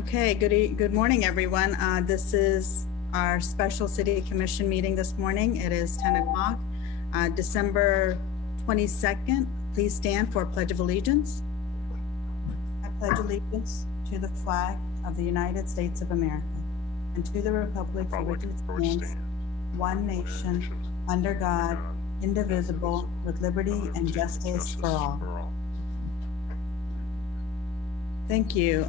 Okay, good morning, everyone. This is our special City Commission meeting this morning. It is 10 o'clock, December 22nd. Please stand for Pledge of Allegiance. I pledge allegiance to the flag of the United States of America and to the republic for which it stands, one nation, under God, indivisible, with liberty and justice for all. Thank you.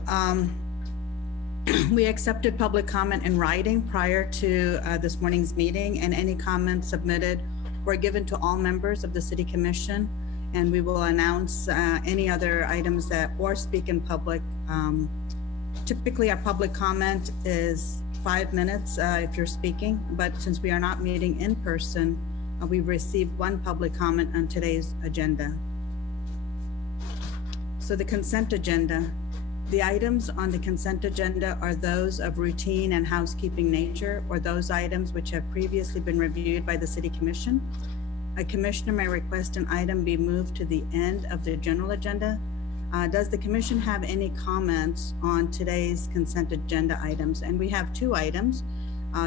We accepted public comment in writing prior to this morning's meeting, and any comments submitted were given to all members of the City Commission, and we will announce any other items that or speak in public. Typically, our public comment is 5 minutes if you're speaking, but since we are not meeting in person, we've received one public comment on today's agenda. So the consent agenda. The items on the consent agenda are those of routine and housekeeping nature, or those items which have previously been reviewed by the City Commission. A commissioner may request an item be moved to the end of the general agenda. Does the commission have any comments on today's consent agenda items? And we have two items,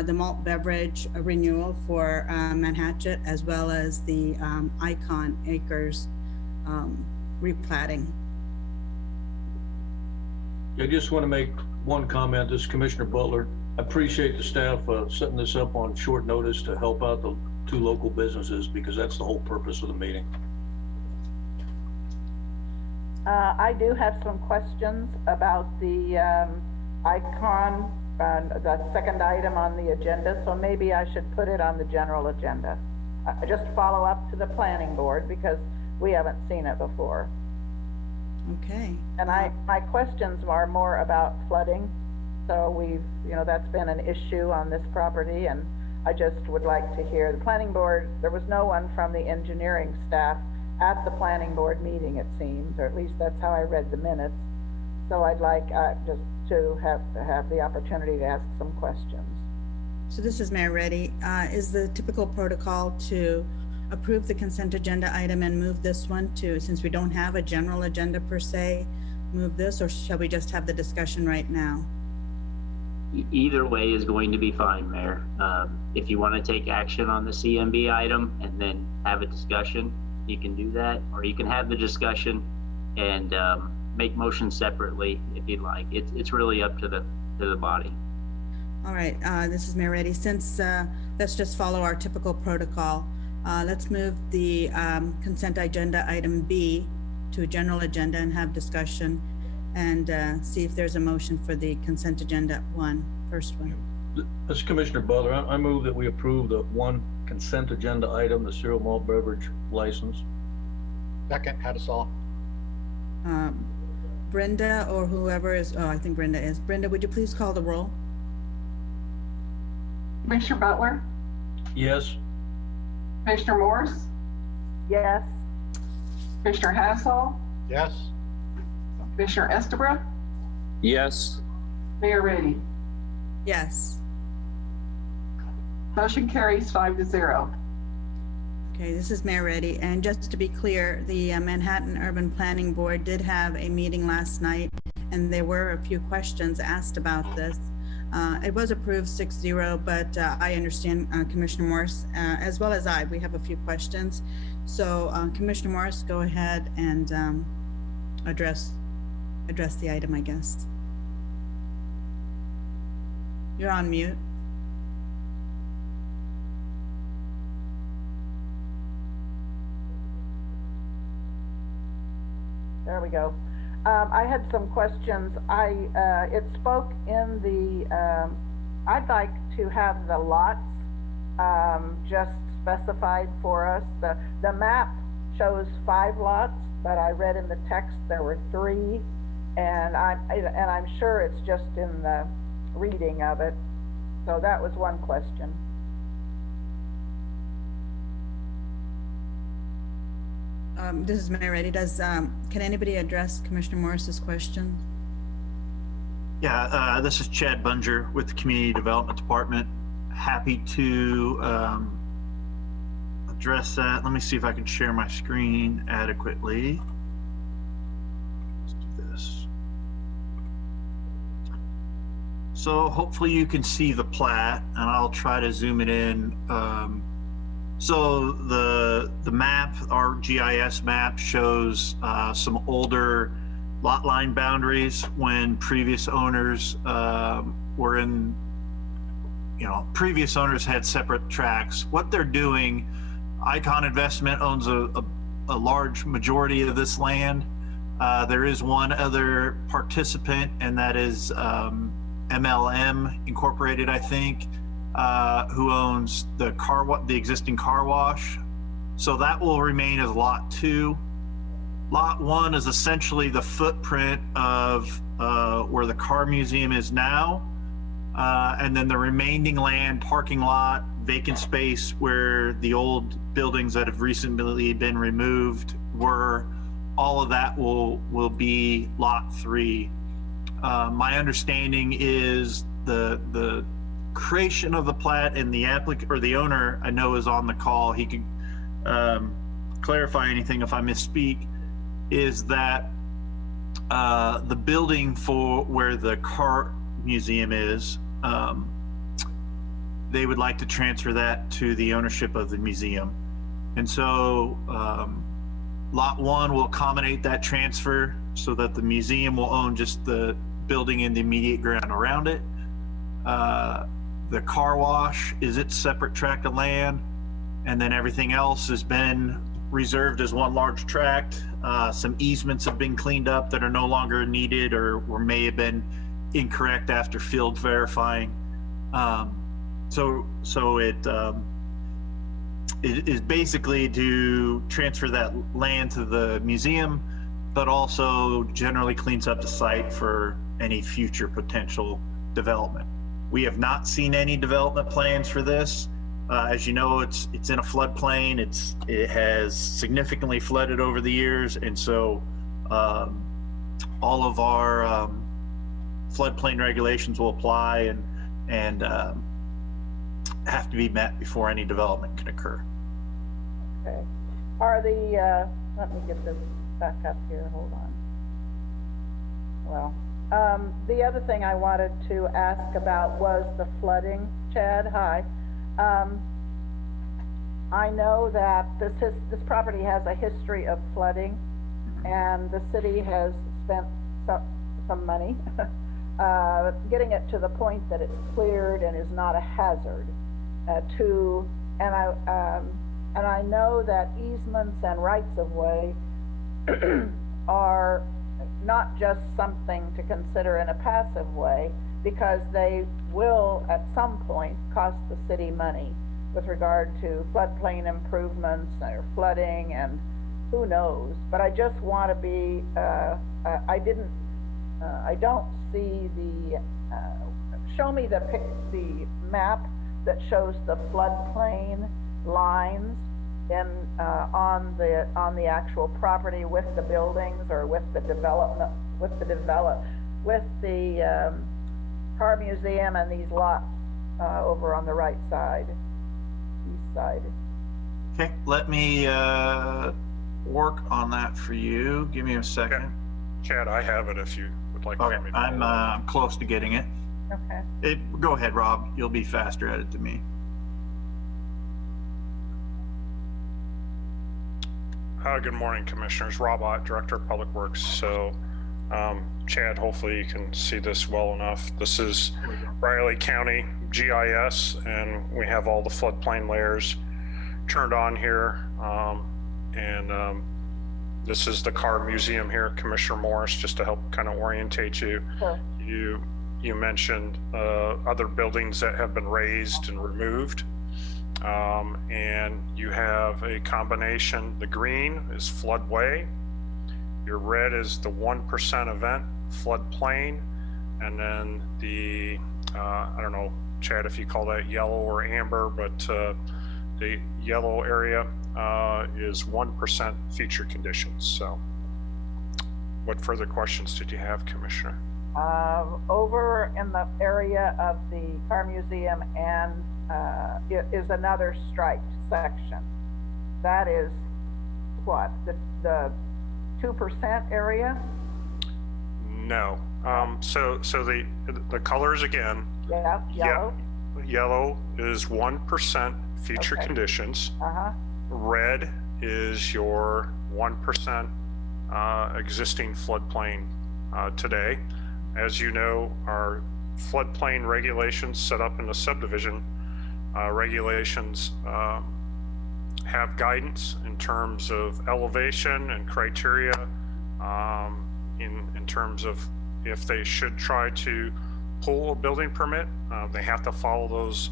the malt beverage renewal for Manhattan, as well as the Icon Acres replatting. I just want to make one comment. This is Commissioner Butler. I appreciate the staff setting this up on short notice to help out the two local businesses, because that's the whole purpose of the meeting. I do have some questions about the Icon, the second item on the agenda, so maybe I should put it on the general agenda. Just follow up to the planning board because we haven't seen it before. Okay. And my questions are more about flooding. So that's been an issue on this property, and I just would like to hear the planning board. There was no one from the engineering staff at the planning board meeting, it seems, or at least that's how I read the minutes. So I'd like just to have the opportunity to ask some questions. So this is Mayor Reddy. Is the typical protocol to approve the consent agenda item and move this one to, since we don't have a general agenda per se, move this, or shall we just have the discussion right now? Either way is going to be fine, Mayor. If you want to take action on the CMB item and then have a discussion, you can do that, or you can have the discussion and make motions separately if you'd like. It's really up to the body. All right, this is Mayor Reddy. Since let's just follow our typical protocol. Let's move the consent agenda item B to a general agenda and have discussion and see if there's a motion for the consent agenda first one. This is Commissioner Butler. I move that we approve the one consent agenda item, the cereal malt beverage license. Second, Hattasol. Brenda or whoever is, I think Brenda is. Brenda, would you please call the roll? Commissioner Butler? Yes. Commissioner Morse? Yes. Commissioner Hassel? Yes. Commissioner Estabrook? Yes. Mayor Reddy? Yes. Motion carries 5-0. Okay, this is Mayor Reddy. And just to be clear, the Manhattan Urban Planning Board did have a meeting last night, and there were a few questions asked about this. It was approved 6-0, but I understand Commissioner Morse, as well as we have a few questions. So Commissioner Morse, go ahead and address the item, I guess. You're on mute. There we go. I had some questions. It spoke in the, I'd like to have the lots just specified for us. The map shows 5 lots, but I read in the text there were 3, and I'm sure it's just in the reading of it. So that was one question. This is Mayor Reddy. Can anybody address Commissioner Morris's question? Yeah, this is Chad Bunger with the Community Development Department. Happy to address that. Let me see if I can share my screen adequately. Let's do this. So hopefully you can see the plat, and I'll try to zoom it in. So the map, our GIS map, shows some older lot line boundaries when previous owners were in, previous owners had separate tracts. What they're doing, Icon Investment owns a large majority of this land. There is one other participant, and that is MLM Incorporated, I think, who owns the existing car wash. So that will remain as Lot 2. Lot 1 is essentially the footprint of where the car museum is now. And then the remaining land, parking lot, vacant space where the old buildings that have recently been removed were, all of that will be Lot 3. My understanding is the creation of the plat, and the applicant or the owner I know is on the call. He could clarify anything if I misspeak. Is that the building for where the car museum is? They would like to transfer that to the ownership of the museum, and so Lot 1 will accommodate that transfer so that the museum will own just the building and the immediate ground around it. The car wash is its separate tract of land, and then everything else has been reserved as one large tract. Some easements have been cleaned up that are no longer needed or may have been incorrect after field verifying. So it is basically to transfer that land to the museum, but also generally cleans up the site for any future potential development. We have not seen any development plans for this. As you know, it's in a floodplain. It has significantly flooded over the years, and so all of our floodplain regulations will apply and have to be met before any development can occur. Okay. Let me get this back up here, hold on. Well, the other thing I wanted to ask about was the flooding. Chad, hi. I know that this property has a history of flooding, and the city has spent some money getting it to the point that it's cleared and is not a hazard and I know that easements and rights of way are not just something to consider in a passive way, because they will at some point cost the city money with regard to floodplain improvements or flooding, and who knows. But I just want to be, I don't see show me the map that shows the floodplain lines on the actual property with the buildings or with the development, with the car museum and these lots over on the right side, east side. Okay, let me work on that for you. Give me a second. Chad, I have it if you would like. Okay, for me to I'm close to getting it. Okay. Go ahead, Rob. You'll be faster at it than me. Good morning, Commissioners. Rob Ott, Director of Public Works. So, Chad, hopefully you can see this well enough. This is Riley County GIS, and we have all the floodplain layers turned on here. This is the car museum here, Commissioner Morris, just to help kind of orientate you. Sure. You mentioned other buildings that have been raised and removed. And you have a combination. The green is floodway. Your red is the 1% event floodplain. And then the, I don't know, Chad, if you call that yellow or amber, but the yellow area is 1% feature conditions. So what further questions did you have, Commissioner? Over in the area of the car museum and is another striped section. That is what, the 2% area? No, So the colors again, Yeah, yellow? yellow is 1% future Okay. conditions. Uh-huh, Red is your 1% existing floodplain today. As you know, our floodplain regulations set up in the subdivision regulations have guidance in terms of elevation and criteria in terms of if they should try to pull a building permit, they have to follow those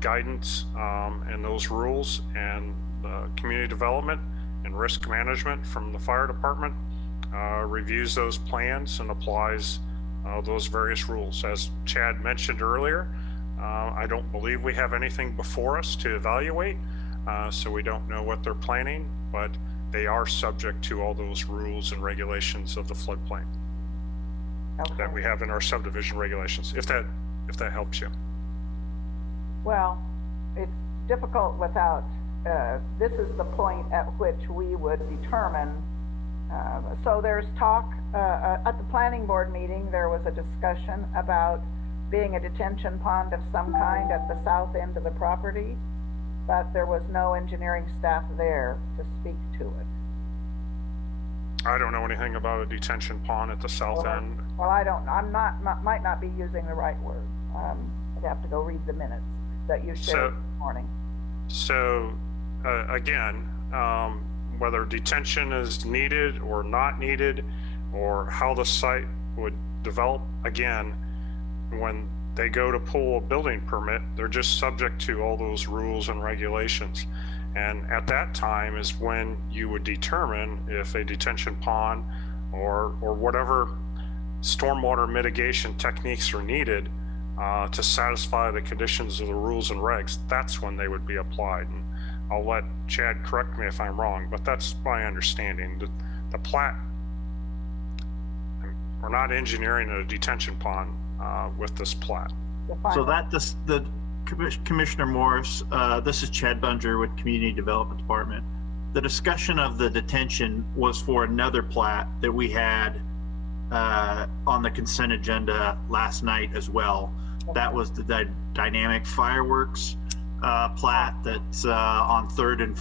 guidance and those rules, and community development and risk management from the fire department reviews those plans and applies those various rules. As Chad mentioned earlier, I don't believe we have anything before us to evaluate, so we don't know what they're planning, but they are subject to all those rules and regulations of the floodplain that okay. we have in our subdivision regulations, if that helps you. Well, it's difficult without, this is the point at which we would determine. So there's talk, at the planning board meeting, there was a discussion about being a detention pond of some kind at the south end of the property, but there was no engineering staff there to speak to it. I don't know anything about a detention pond at the south end. Well, might not be using the right word. I'd have to go read the minutes that you shared this morning. So again, whether detention is needed or not needed, or how the site would develop, again, when they go to pull a building permit, they're just subject to all those rules and regulations. And at that time is when you would determine if a detention pond or whatever stormwater mitigation techniques are needed to satisfy the conditions of the rules and regs. That's when they would be applied. And I'll let Chad correct me if I'm wrong, but that's my understanding. The plat, we're not engineering a detention pond with this plat. So the Commissioner Morris, this is Chad Bunger with Community Development Department. The discussion of the detention was for another plat that we had on the consent agenda last night as well. That was the dynamic fireworks plat that's on 3rd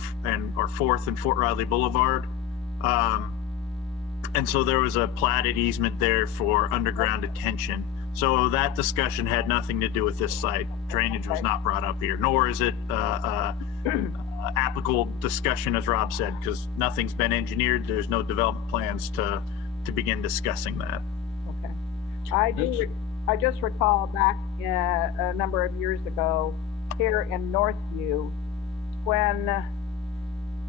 or 4th and Fort Riley Boulevard. And so there was a platted easement there for underground detention. So that discussion had nothing to do with this site. Drainage was not brought up here, nor is it applicable discussion, as Rob said, because nothing's been engineered. There's no development plans to begin discussing that. Okay. I just recall back a number of years ago here in Northview when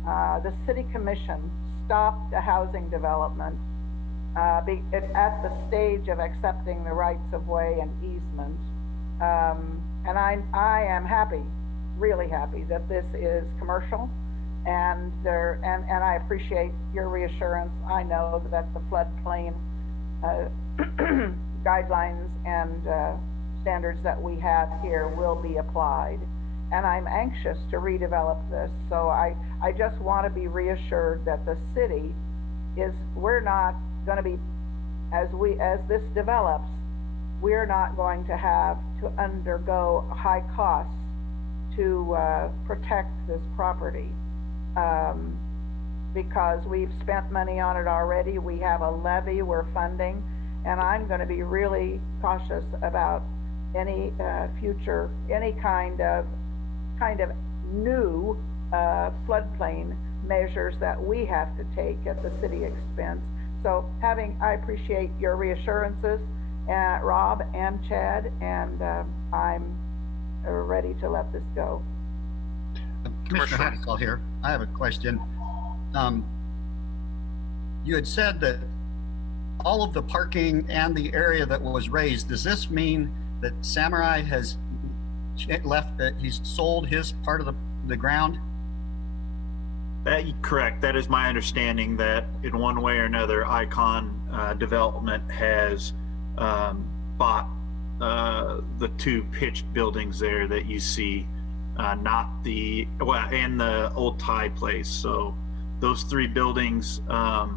the city commission stopped a housing development at the stage of accepting the rights of way and easement. And I am happy, really happy that this is commercial, and I appreciate your reassurance. I know that the floodplain guidelines and standards that we have here will be applied, and I'm anxious to redevelop this. So I just want to be reassured that the city we're not going to be, as this develops, we're not going to have to undergo high costs to protect this property, because we've spent money on it already. We have a levy we're funding, and I'm going to be really cautious about any future, any kind of new floodplain measures that we have to take at the city expense. So I appreciate your reassurances, Rob and Chad, and I'm ready to let this go. Commissioner Hassel here. I have a question. You had said that all of the parking and the area that was raised, does this mean that Samurai has he's sold his part of the ground? Correct. That is my understanding, that in one way or another, Icon Development has bought the 2 pitched buildings there that you see, and the old Thai place. So those 3 buildings have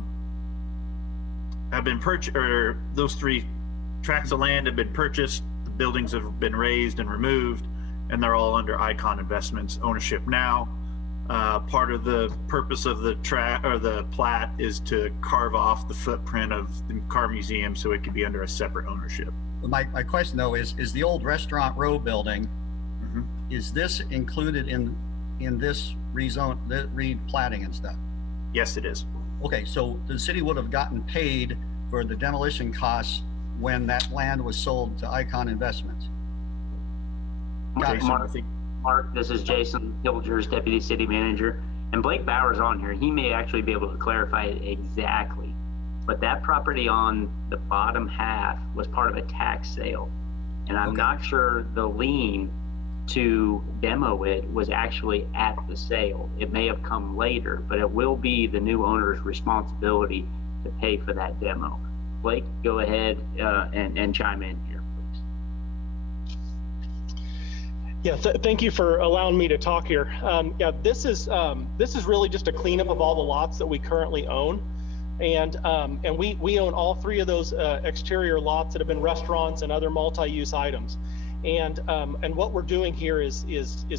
been purchased, or those 3 tracts of land have been purchased, the buildings have been raised and removed, and they're all under Icon Investments ownership now. Part of the purpose of the plat is to carve off the footprint of the car museum so it could be under a separate ownership. My question though is the old Restaurant Row building, Mhm. is this included in this replatting and stuff? Yes, it is. Okay, so the city would have gotten paid for the demolition costs when that land was sold to Icon Investments. Got it. Jason, I think Mark, this is Jason Hilgers, Deputy City Manager, and Blake Bauer's on here. He may actually be able to clarify it exactly. But that property on the bottom half was part of a tax sale. And I'm Okay. not sure the lien to demo it was actually at the sale. It may have come later, but it will be the new owner's responsibility to pay for that demo. Blake, go ahead and chime in here, please. Yeah, thank you for allowing me to talk here. Yeah, this is really just a cleanup of all the lots that we currently own. And we own all three of those exterior lots that have been restaurants and other multi-use items. And what we're doing here is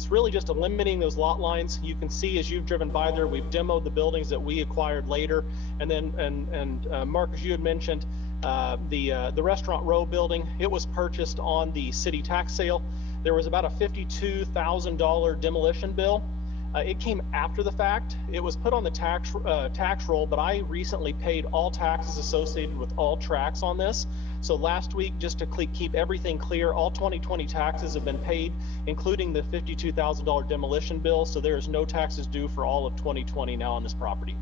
really just eliminating those lot lines. You can see as you've driven by there, we've demoed the buildings that we acquired later. And then, Mark, as you had mentioned, the Restaurant Row building, it was purchased on the city tax sale. There was about a $52,000 demolition bill. It came after the fact. It was put on the tax roll, but I recently paid all taxes associated with all tracts on this. So last week, just to keep everything clear, all 2020 taxes have been paid, including the $52,000 demolition bill. So there is no taxes due for all of 2020 now on this property.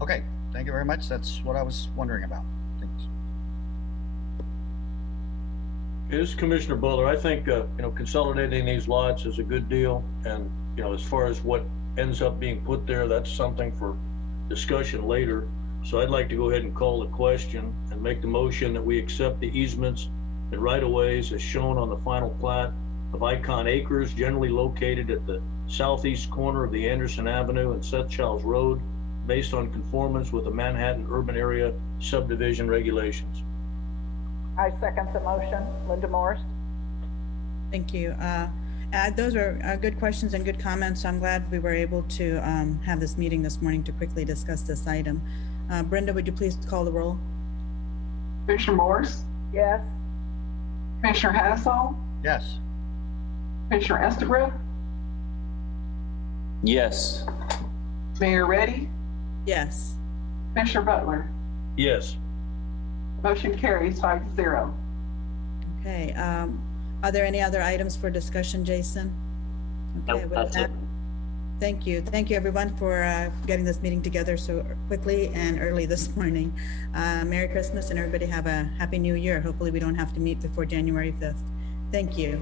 Okay, thank you very much. That's what I was wondering about. Thanks. This is Commissioner Butler. I think, consolidating these lots is a good deal. And, as far as what ends up being put there, that's something for discussion later. So I'd like to go ahead and call the question and make the motion that we accept the easements and right-of-ways as shown on the final plat of Icon Acres, generally located at the southeast corner of the Anderson Avenue and Seth Childs Road, based on conformance with the Manhattan Urban Area Subdivision regulations. I second the motion. Linda Morris. Thank you. Those are good questions and good comments. I'm glad we were able to have this meeting this morning to quickly discuss this item. Brenda, would you please call the roll? Commissioner Morris, Yes. Commissioner Hassel, Yes. Commissioner Estabrook, Yes. Mayor Reddy, Yes. Commissioner Butler. Yes. Motion carries 5-0. Okay. Are there any other items for discussion, Jason? Okay, Nope, with that's that, it. thank you. Thank you, everyone, for getting this meeting together so quickly and early this morning. Merry Christmas, and everybody have a Happy New Year. Hopefully we don't have to meet before January 5th. Thank you.